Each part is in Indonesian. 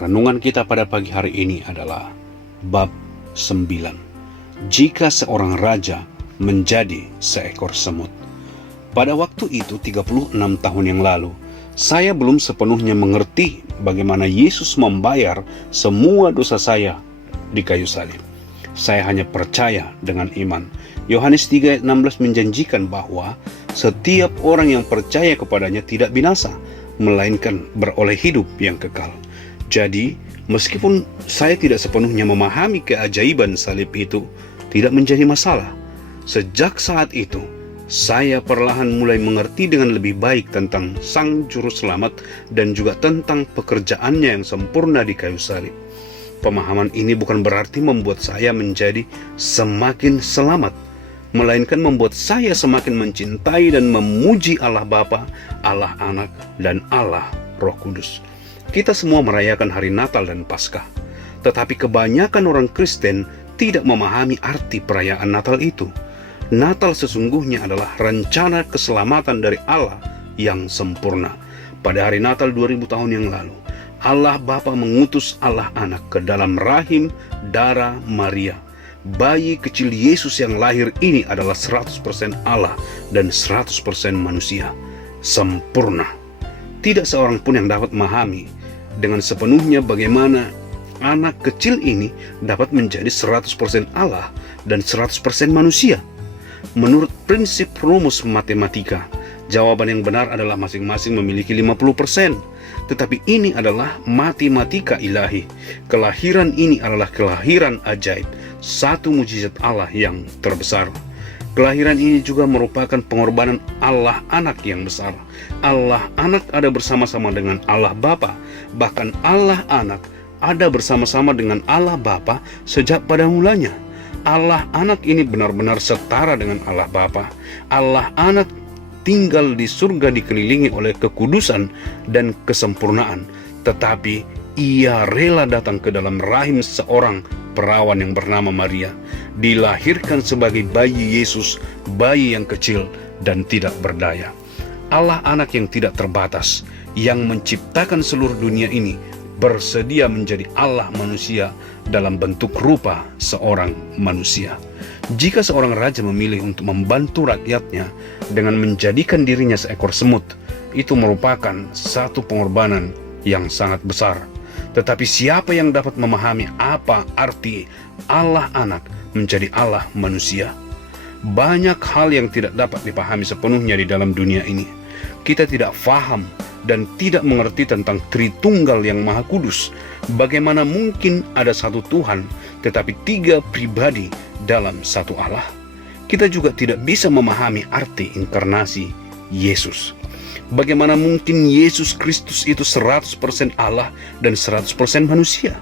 Renungan kita pada pagi hari ini adalah bab 9. Jika seorang raja menjadi seekor semut. Pada waktu itu 36 tahun yang lalu, saya belum sepenuhnya mengerti bagaimana Yesus membayar semua dosa saya di kayu salib. Saya hanya percaya dengan iman. Yohanes 3:16 menjanjikan bahwa setiap orang yang percaya kepadanya tidak binasa, melainkan beroleh hidup yang kekal. Jadi, meskipun saya tidak sepenuhnya memahami keajaiban salib itu, tidak menjadi masalah. Sejak saat itu, saya perlahan mulai mengerti dengan lebih baik tentang Sang Juru Selamat dan juga tentang pekerjaannya yang sempurna di kayu salib. Pemahaman ini bukan berarti membuat saya menjadi semakin selamat, melainkan membuat saya semakin mencintai dan memuji Allah Bapa, Allah Anak, dan Allah Roh Kudus. Kita semua merayakan hari Natal dan Paskah, tetapi kebanyakan orang Kristen tidak memahami arti perayaan Natal itu. Natal sesungguhnya adalah rencana keselamatan dari Allah yang sempurna. Pada hari Natal 2000 tahun yang lalu, Allah Bapa mengutus Allah Anak ke dalam rahim darah Maria. Bayi kecil Yesus yang lahir ini adalah 100% Allah dan 100% manusia. Sempurna. Tidak seorang pun yang dapat memahami dengan sepenuhnya bagaimana anak kecil ini dapat menjadi 100% Allah dan 100% manusia. Menurut prinsip rumus matematika, jawaban yang benar adalah masing-masing memiliki 50%. Tetapi ini adalah matematika ilahi. Kelahiran ini adalah kelahiran ajaib, satu mujizat Allah yang terbesar. Kelahiran ini juga merupakan pengorbanan Allah Anak yang besar. Allah Anak ada bersama-sama dengan Allah Bapa. Bahkan Allah Anak ada bersama-sama dengan Allah Bapa sejak pada mulanya. Allah Anak ini benar-benar setara dengan Allah Bapa. Allah Anak tinggal di surga dikelilingi oleh kekudusan dan kesempurnaan. Tetapi Ia rela datang ke dalam rahim seorang perawan yang bernama Maria, dilahirkan sebagai bayi Yesus, bayi yang kecil dan tidak berdaya. Allah Anak yang tidak terbatas, yang menciptakan seluruh dunia ini, bersedia menjadi Allah manusia dalam bentuk rupa seorang manusia. Jika seorang raja memilih untuk membantu rakyatnya dengan menjadikan dirinya seekor semut, itu merupakan satu pengorbanan yang sangat besar. Tetapi siapa yang dapat memahami apa arti Allah Anak menjadi Allah manusia? Banyak hal yang tidak dapat dipahami sepenuhnya di dalam dunia ini. Kita tidak faham dan tidak mengerti tentang Tritunggal yang Maha Kudus. Bagaimana mungkin ada satu Tuhan, tetapi tiga pribadi dalam satu Allah? Kita juga tidak bisa memahami arti inkarnasi Yesus. Bagaimana mungkin Yesus Kristus itu 100% Allah dan 100% manusia?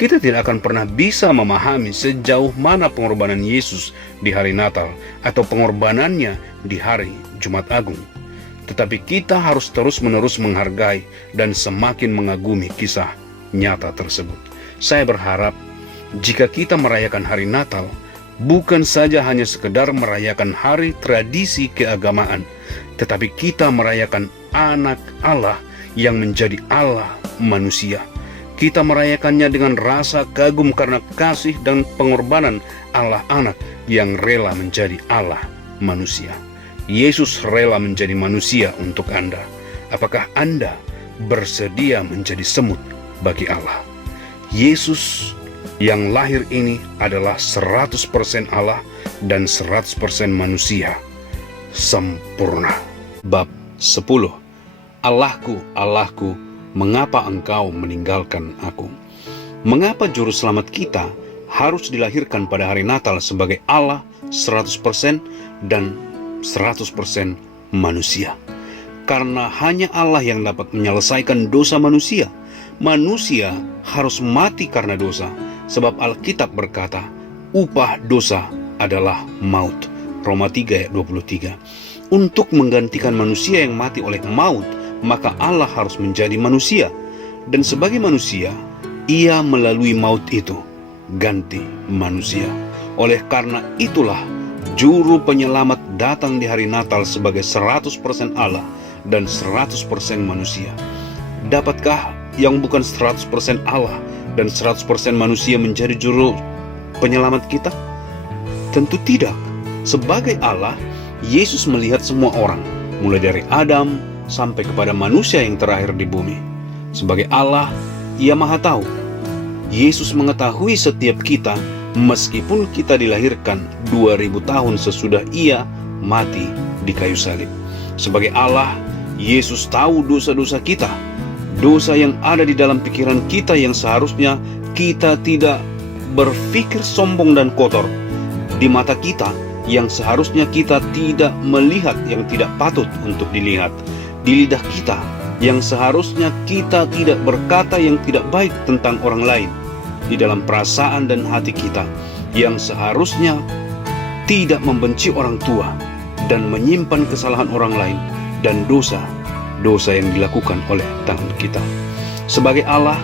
Kita tidak akan pernah bisa memahami sejauh mana pengorbanan Yesus di hari Natal atau pengorbanannya di hari Jumat Agung. Tetapi kita harus terus-menerus menghargai dan semakin mengagumi kisah nyata tersebut. Saya berharap jika kita merayakan hari Natal, bukan saja hanya sekedar merayakan hari tradisi keagamaan, tetapi kita merayakan Anak Allah yang menjadi Allah manusia. Kita merayakannya dengan rasa kagum karena kasih dan pengorbanan Allah Anak yang rela menjadi Allah manusia. Yesus rela menjadi manusia untuk Anda. Apakah Anda bersedia menjadi semut bagi Allah? Yesus yang lahir ini adalah 100% Allah dan 100% manusia. Sempurna. Bab 10. Allahku, Allahku, mengapa engkau meninggalkan aku? Mengapa juru selamat kita harus dilahirkan pada hari Natal sebagai Allah 100% dan 100% manusia? Karena hanya Allah yang dapat menyelesaikan dosa manusia. Manusia harus mati karena dosa, sebab Alkitab berkata, upah dosa adalah maut. Roma 3:23. Untuk menggantikan manusia yang mati oleh maut, maka Allah harus menjadi manusia. Dan sebagai manusia, Ia melalui maut itu ganti manusia. Oleh karena itulah Juru Penyelamat datang di hari Natal sebagai 100% Allah dan 100% manusia. Dapatkah yang bukan 100% Allah dan 100% manusia menjadi juru penyelamat kita? Tentu tidak. Sebagai Allah, Yesus melihat semua orang, mulai dari Adam sampai kepada manusia yang terakhir di bumi. Sebagai Allah, Ia Maha Tahu. Yesus mengetahui setiap kita meskipun kita dilahirkan 2000 tahun sesudah Ia mati di kayu salib. Sebagai Allah, Yesus tahu dosa-dosa kita, dosa yang ada di dalam pikiran kita yang seharusnya kita tidak berpikir sombong dan kotor, di mata kita yang seharusnya kita tidak melihat yang tidak patut untuk dilihat, di lidah kita yang seharusnya kita tidak berkata yang tidak baik tentang orang lain, di dalam perasaan dan hati kita yang seharusnya tidak membenci orang tua dan menyimpan kesalahan orang lain dan dosa yang dilakukan oleh tangan kita. Sebagai Allah,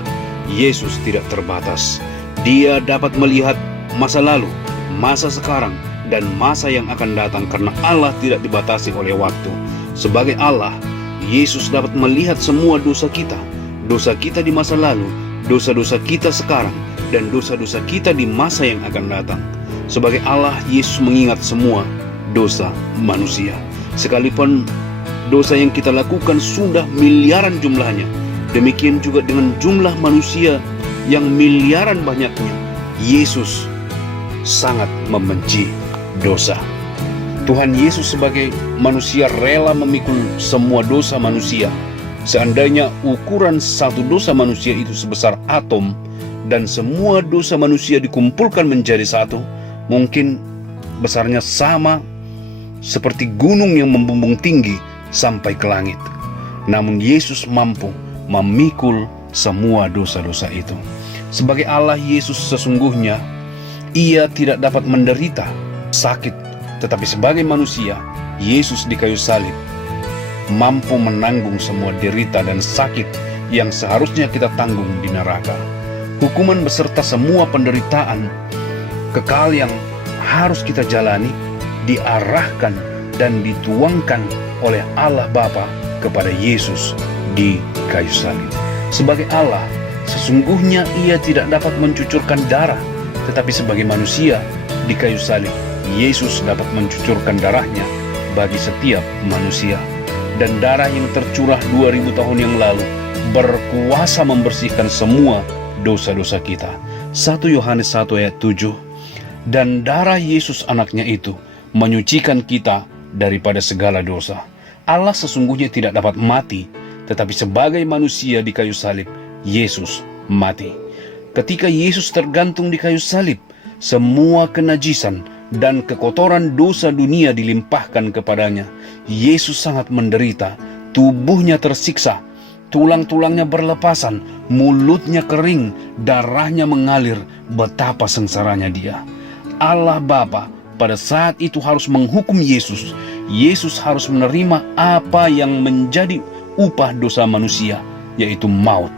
Yesus tidak terbatas. Dia dapat melihat masa lalu, masa sekarang, dan masa yang akan datang karena Allah tidak dibatasi oleh waktu. Sebagai Allah, Yesus dapat melihat semua dosa kita di masa lalu, dosa-dosa kita sekarang, dan dosa-dosa kita di masa yang akan datang. Sebagai Allah, Yesus mengingat semua dosa manusia. Sekalipun dosa yang kita lakukan sudah miliaran jumlahnya, demikian juga dengan jumlah manusia yang miliaran banyaknya, Yesus sangat membenci dosa. Tuhan Yesus sebagai manusia rela memikul semua dosa manusia. Seandainya ukuran satu dosa manusia itu sebesar atom dan semua dosa manusia dikumpulkan menjadi satu, mungkin besarnya sama seperti gunung yang membumbung tinggi sampai ke langit. Namun Yesus mampu memikul semua dosa-dosa itu. Sebagai Allah, Yesus sesungguhnya Ia tidak dapat menderita sakit, tetapi sebagai manusia, Yesus di kayu salib mampu menanggung semua derita dan sakit yang seharusnya kita tanggung di neraka. Hukuman beserta semua penderitaan kekal yang harus kita jalani diarahkan dan dituangkan oleh Allah Bapa kepada Yesus di kayu salib. Sebagai Allah, sesungguhnya Ia tidak dapat mencucurkan darah, tetapi sebagai manusia di kayu salib, Yesus dapat mencucurkan darahnya bagi setiap manusia. Dan darah yang tercurah 2000 tahun yang lalu berkuasa membersihkan semua dosa-dosa kita. 1 Yohanes 1 ayat 7. Dan darah Yesus anaknya itu menyucikan kita daripada segala dosa. Allah sesungguhnya tidak dapat mati, tetapi sebagai manusia di kayu salib, Yesus mati. Ketika Yesus tergantung di kayu salib, semua kenajisan dan kekotoran dosa dunia dilimpahkan kepadanya. Yesus sangat menderita, tubuhnya tersiksa, tulang-tulangnya berlepasan, mulutnya kering, darahnya mengalir. Betapa sengsaranya dia. Allah Bapa pada saat itu harus menghukum Yesus. Yesus harus menerima apa yang menjadi upah dosa manusia, yaitu maut.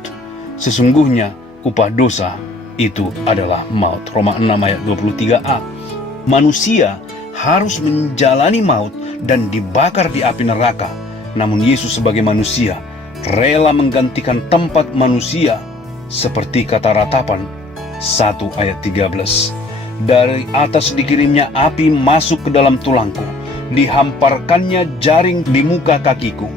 Sesungguhnya upah dosa itu adalah maut. Roma 6 ayat 23a. Manusia harus menjalani maut dan dibakar di api neraka. Namun Yesus sebagai manusia rela menggantikan tempat manusia, seperti kata ratapan 1 ayat 13. Dari atas dikirimnya api masuk ke dalam tulangku, dihamparkannya jaring di muka kakiku,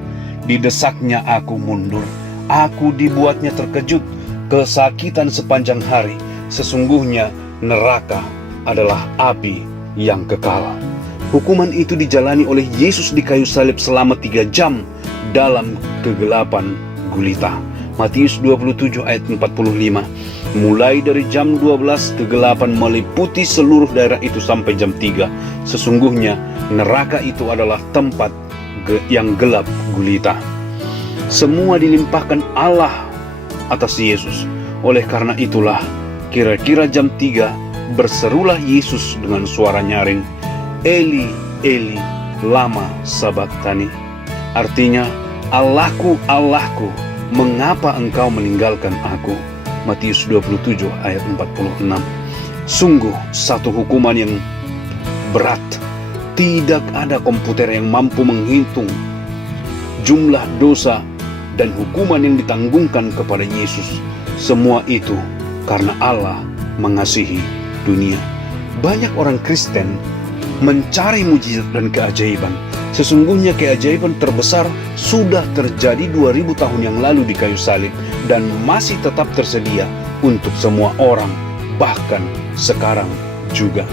didesaknya aku mundur, aku dibuatnya terkejut, kesakitan sepanjang hari. Sesungguhnya neraka adalah api yang kekal. Hukuman itu dijalani oleh Yesus di kayu salib selama 3 jam dalam kegelapan gulita. Matius 27 ayat 45. Mulai dari jam 12 kegelapan meliputi seluruh daerah itu sampai jam 3. Sesungguhnya neraka itu adalah tempat yang gelap gulita. Semua dilimpahkan Allah atas Yesus. Oleh karena itulah kira-kira jam 3 berserulah Yesus dengan suara nyaring, Eli, Eli, lama sabachthani. Artinya, Allahku, Allahku, mengapa engkau meninggalkan aku? Matius 27 ayat 46. Sungguh satu hukuman yang berat. Tidak ada komputer yang mampu menghitung jumlah dosa dan hukuman yang ditanggungkan kepada Yesus. Semua itu karena Allah mengasihi dunia. Banyak orang Kristen mencari mujizat dan keajaiban. Sesungguhnya keajaiban terbesar sudah terjadi 2000 tahun yang lalu di kayu salib dan masih tetap tersedia untuk semua orang, bahkan sekarang juga.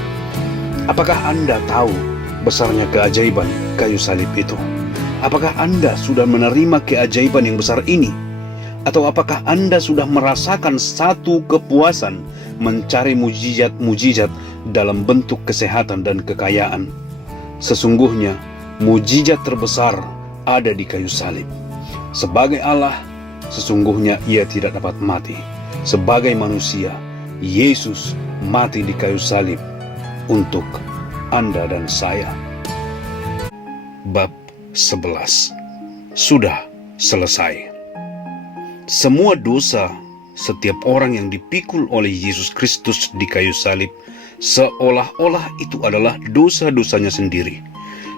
Apakah Anda tahu besarnya keajaiban kayu salib itu? Apakah Anda sudah menerima keajaiban yang besar ini? Atau apakah Anda sudah merasakan satu kepuasan mencari mujizat-mujizat dalam bentuk kesehatan dan kekayaan? Sesungguhnya mujizat terbesar ada di kayu salib. Sebagai Allah, sesungguhnya Ia tidak dapat mati. Sebagai manusia, Yesus mati di kayu salib untuk Anda dan saya. Bab 11. Sudah selesai. Semua dosa setiap orang yang dipikul oleh Yesus Kristus di kayu salib seolah-olah itu adalah dosa-dosanya sendiri.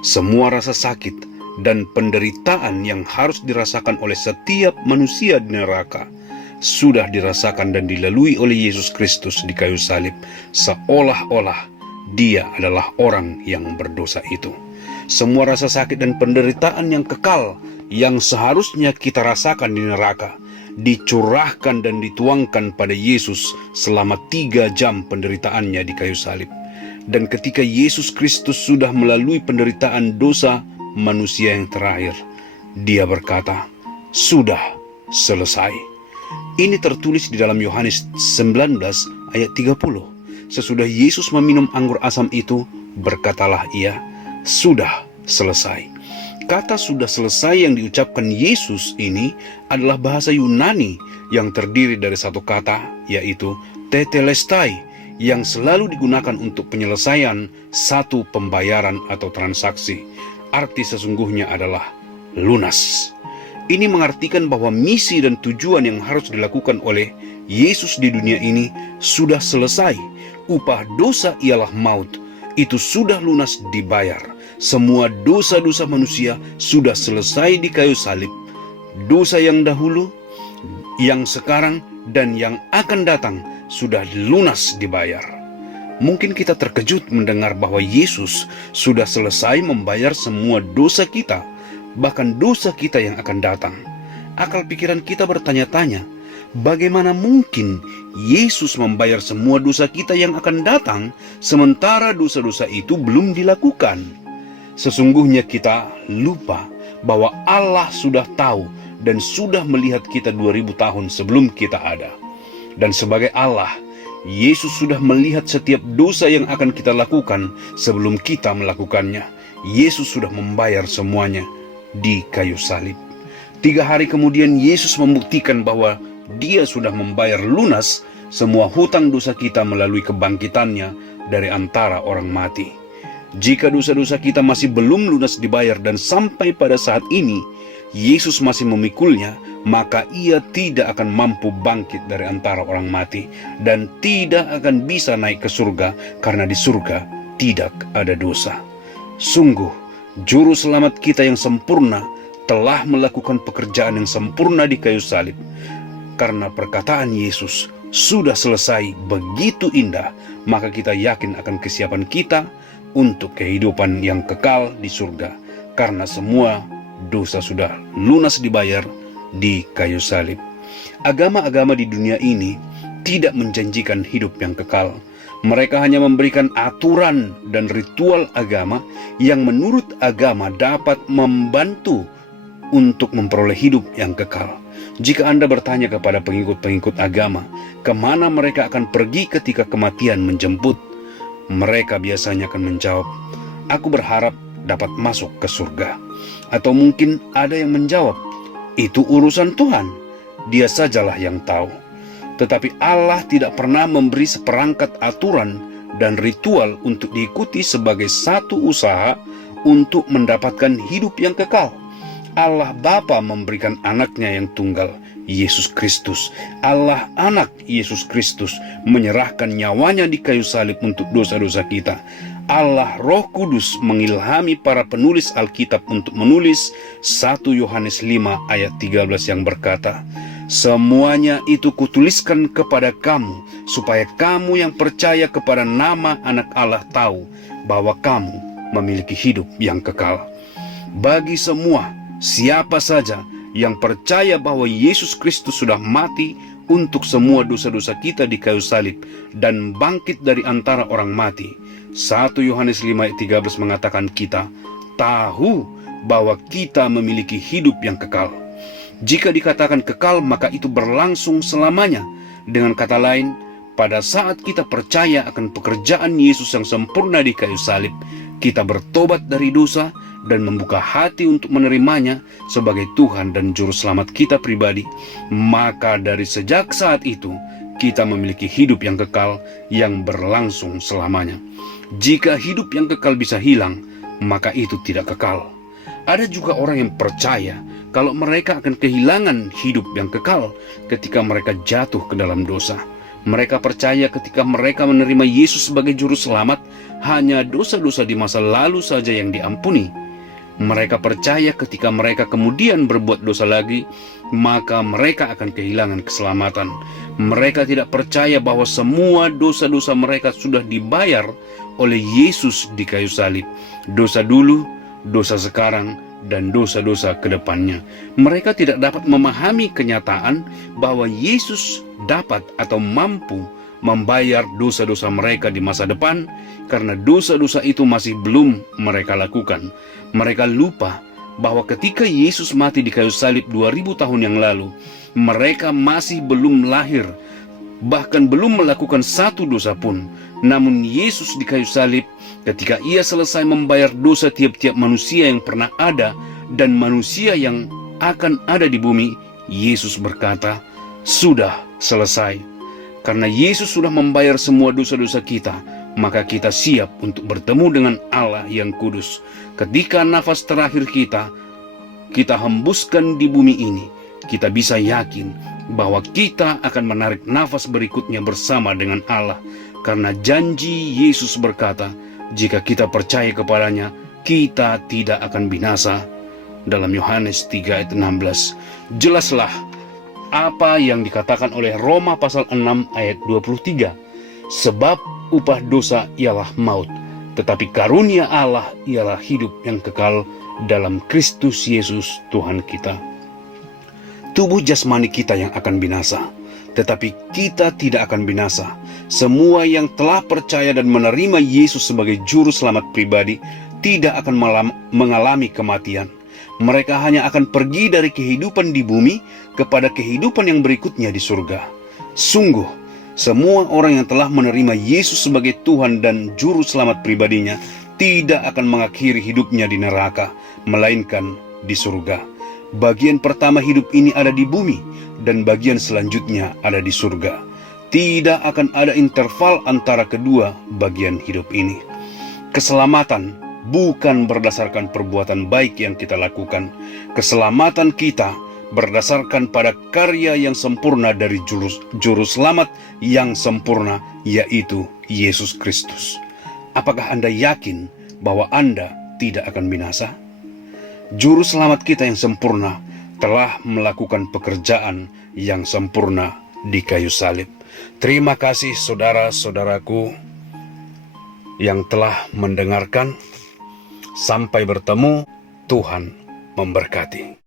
Semua rasa sakit dan penderitaan yang harus dirasakan oleh setiap manusia di neraka sudah dirasakan dan dilalui oleh Yesus Kristus di kayu salib, seolah-olah Dia adalah orang yang berdosa itu. Semua rasa sakit dan penderitaan yang kekal yang seharusnya kita rasakan di neraka dicurahkan dan dituangkan pada Yesus selama 3 jam penderitaannya di kayu salib. Dan ketika Yesus Kristus sudah melalui penderitaan dosa manusia yang terakhir, Dia berkata, "Sudah selesai." Ini tertulis di dalam Yohanes 19 ayat 30. Sesudah Yesus meminum anggur asam itu, berkatalah Ia, "Sudah selesai." Kata "sudah selesai" yang diucapkan Yesus ini adalah bahasa Yunani yang terdiri dari satu kata, yaitu tetelestai, yang selalu digunakan untuk penyelesaian satu pembayaran atau transaksi. Arti sesungguhnya adalah lunas. Ini mengartikan bahwa misi dan tujuan yang harus dilakukan oleh Yesus di dunia ini sudah selesai. Upah dosa ialah maut. Itu sudah lunas dibayar. Semua dosa-dosa manusia sudah selesai di kayu salib. Dosa yang dahulu, yang sekarang, dan yang akan datang sudah lunas dibayar. Mungkin kita terkejut mendengar bahwa Yesus sudah selesai membayar semua dosa kita, bahkan dosa kita yang akan datang. Akal pikiran kita bertanya-tanya, bagaimana mungkin Yesus membayar semua dosa kita yang akan datang, sementara dosa-dosa itu belum dilakukan? Sesungguhnya kita lupa bahwa Allah sudah tahu dan sudah melihat kita 2000 tahun sebelum kita ada. Dan sebagai Allah, Yesus sudah melihat setiap dosa yang akan kita lakukan sebelum kita melakukannya. Yesus sudah membayar semuanya di kayu salib. 3 hari kemudian Yesus membuktikan bahwa Dia sudah membayar lunas semua hutang dosa kita melalui kebangkitannya dari antara orang mati. Jika dosa-dosa kita masih belum lunas dibayar dan sampai pada saat ini Yesus masih memikulnya, maka Ia tidak akan mampu bangkit dari antara orang mati dan tidak akan bisa naik ke surga, karena di surga tidak ada dosa. Sungguh, juru selamat kita yang sempurna telah melakukan pekerjaan yang sempurna di kayu salib. Karena perkataan Yesus sudah selesai begitu indah, maka kita yakin akan kesiapan kita untuk kehidupan yang kekal di surga, karena semua dosa sudah lunas dibayar di kayu salib. Agama-agama di dunia ini tidak menjanjikan hidup yang kekal. Mereka hanya memberikan aturan dan ritual agama yang menurut agama dapat membantu untuk memperoleh hidup yang kekal. Jika Anda bertanya kepada pengikut-pengikut agama, kemana mereka akan pergi ketika kematian menjemput, mereka biasanya akan menjawab, "Aku berharap dapat masuk ke surga." Atau mungkin ada yang menjawab, "Itu urusan Tuhan, Dia sajalah yang tahu." Tetapi Allah tidak pernah memberi seperangkat aturan dan ritual untuk diikuti sebagai satu usaha untuk mendapatkan hidup yang kekal. Allah Bapa memberikan anaknya yang tunggal, Yesus Kristus. Allah anak Yesus Kristus menyerahkan nyawanya di kayu salib untuk dosa-dosa kita. Allah Roh Kudus mengilhami para penulis Alkitab untuk menulis 1 Yohanes 5 ayat 13 yang berkata, "Semuanya itu kutuliskan kepada kamu, supaya kamu yang percaya kepada nama Anak Allah tahu bahwa kamu memiliki hidup yang kekal." Bagi semua, siapa saja yang percaya bahwa Yesus Kristus sudah mati untuk semua dosa-dosa kita di kayu salib dan bangkit dari antara orang mati, 1 Yohanes 5 ayat 13 mengatakan kita tahu bahwa kita memiliki hidup yang kekal. Jika dikatakan kekal, maka itu berlangsung selamanya. Dengan kata lain, pada saat kita percaya akan pekerjaan Yesus yang sempurna di kayu salib, kita bertobat dari dosa dan membuka hati untuk menerimanya sebagai Tuhan dan Juru Selamat kita pribadi, maka dari sejak saat itu, kita memiliki hidup yang kekal yang berlangsung selamanya. Jika hidup yang kekal bisa hilang, maka itu tidak kekal. Ada juga orang yang percaya kalau mereka akan kehilangan hidup yang kekal ketika mereka jatuh ke dalam dosa. Mereka percaya ketika mereka menerima Yesus sebagai Juru Selamat, hanya dosa-dosa di masa lalu saja yang diampuni. Mereka percaya ketika mereka kemudian berbuat dosa lagi, maka mereka akan kehilangan keselamatan. Mereka tidak percaya bahwa semua dosa-dosa mereka sudah dibayar oleh Yesus di kayu salib. Dosa dulu, dosa sekarang, dan dosa-dosa ke depannya. Mereka tidak dapat memahami kenyataan bahwa Yesus dapat atau mampu membayar dosa-dosa mereka di masa depan, karena dosa-dosa itu masih belum mereka lakukan. Mereka lupa bahwa ketika Yesus mati di kayu salib 2000 tahun yang lalu, mereka masih belum lahir, bahkan belum melakukan satu dosa pun. Namun Yesus di kayu salib, ketika ia selesai membayar dosa tiap-tiap manusia yang pernah ada dan manusia yang akan ada di bumi, Yesus berkata, "Sudah selesai." Karena Yesus sudah membayar semua dosa-dosa kita, maka kita siap untuk bertemu dengan Allah yang kudus. Ketika nafas terakhir kita hembuskan di bumi ini, kita bisa yakin bahwa kita akan menarik nafas berikutnya bersama dengan Allah. Karena janji Yesus berkata, jika kita percaya kepadanya, kita tidak akan binasa. Dalam Yohanes 3 ayat 16, jelaslah apa yang dikatakan oleh Roma pasal 6 ayat 23. Sebab upah dosa ialah maut, tetapi karunia Allah ialah hidup yang kekal dalam Kristus Yesus Tuhan kita. Tubuh jasmani kita yang akan binasa, tetapi kita tidak akan binasa. Semua yang telah percaya dan menerima Yesus sebagai Juru Selamat pribadi tidak akan mengalami kematian. Mereka hanya akan pergi dari kehidupan di bumi kepada kehidupan yang berikutnya di surga. Sungguh, semua orang yang telah menerima Yesus sebagai Tuhan dan Juru Selamat pribadinya tidak akan mengakhiri hidupnya di neraka, melainkan di surga. Bagian pertama hidup ini ada di bumi, dan bagian selanjutnya ada di surga. Tidak akan ada interval antara kedua bagian hidup ini. Keselamatan bukan berdasarkan perbuatan baik yang kita lakukan. Keselamatan kita berdasarkan pada karya yang sempurna dari Juru Selamat yang sempurna, yaitu Yesus Kristus. Apakah Anda yakin bahwa Anda tidak akan binasa? Juru Selamat kita yang sempurna telah melakukan pekerjaan yang sempurna di kayu salib. Terima kasih saudara-saudaraku yang telah mendengarkan. Sampai bertemu, Tuhan memberkati.